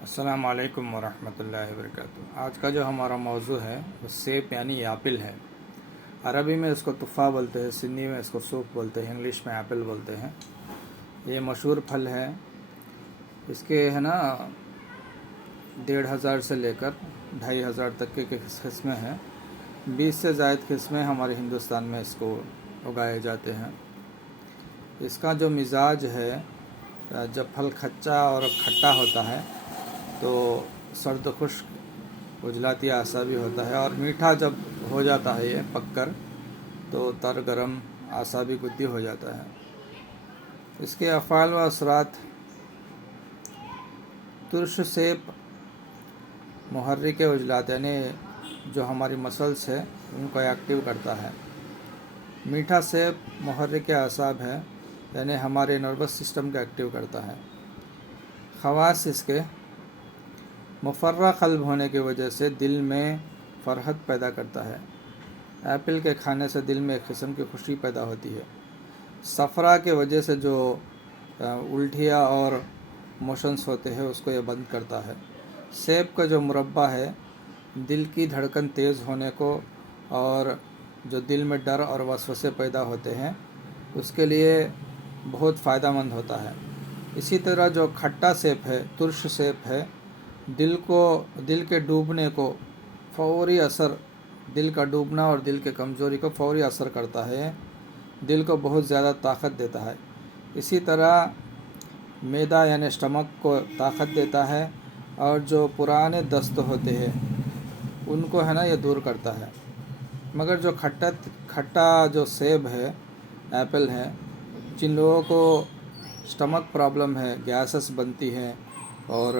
السلام علیکم ورحمۃ اللہ وبرکاتہ۔ آج کا جو ہمارا موضوع ہے وہ سیب یعنی ایپل ہے۔ عربی میں اس کو تفاح بولتے ہیں، سندھی میں اس کو سوف بولتے ہیں، انگلش میں ایپل بولتے ہیں۔ یہ مشہور پھل ہے۔ اس کے 1,500 سے لے کر 2,500 تک کے قسمیں ہیں۔ 20 سے زائد قسمیں ہمارے ہندوستان میں اس کو اگائے جاتے ہیں۔ اس کا جو مزاج ہے، جب پھل کچا اور کھٹا ہوتا ہے تو سرد خشک عجلاتی اعصابی ہوتا ہے، اور میٹھا جب ہو جاتا ہے یہ پک کر تو تر گرم اعصابی گدی ہو جاتا ہے۔ اس کے افعال و اثرات: ترش سیب محرک عضلات یعنی جو ہماری مسلس ہے ان کو ایکٹیو کرتا ہے۔ میٹھا سیب محرک اعصاب ہے، یعنی ہمارے نروس سسٹم کو ایکٹیو کرتا ہے۔ خواص: اس کے مفرح قلب ہونے کی وجہ سے دل میں فرحت پیدا کرتا ہے۔ ایپل کے کھانے سے دل میں ایک قسم کی خوشی پیدا ہوتی ہے۔ صفرا کی وجہ سے جو الٹیاں اور موشنز ہوتے ہیں اس کو یہ بند کرتا ہے۔ سیب کا جو مربع ہے دل کی دھڑکن تیز ہونے کو اور جو دل میں ڈر اور وسوسے پیدا ہوتے ہیں اس کے لیے بہت فائدہ مند ہوتا ہے۔ اسی طرح جو کھٹا سیب ہے، ترش سیب ہے، دل کے ڈوبنے کو فوری اثر، دل کا ڈوبنا اور دل کے کمزوری کو فوری اثر کرتا ہے، دل کو بہت زیادہ طاقت دیتا ہے۔ اسی طرح معدہ یعنی اسٹمک کو طاقت دیتا ہے، اور جو پرانے دست ہوتے ہیں ان کو یہ دور کرتا ہے۔ مگر جو کھٹا جو سیب ہے، ایپل ہے، جن لوگوں کو اسٹمک پرابلم ہے، گیسز بنتی ہے اور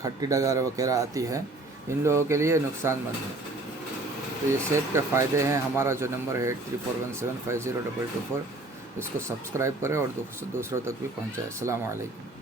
کھٹی ڈگار وغیرہ آتی ہے، ان لوگوں کے لیے نقصان مند ہے۔ تو یہ سیب کے فائدے ہیں۔ ہمارا جو نمبر ہے 8341750224، اس کو سبسکرائب کریں اور دوسروں تک بھی پہنچائیں۔ السلام علیکم۔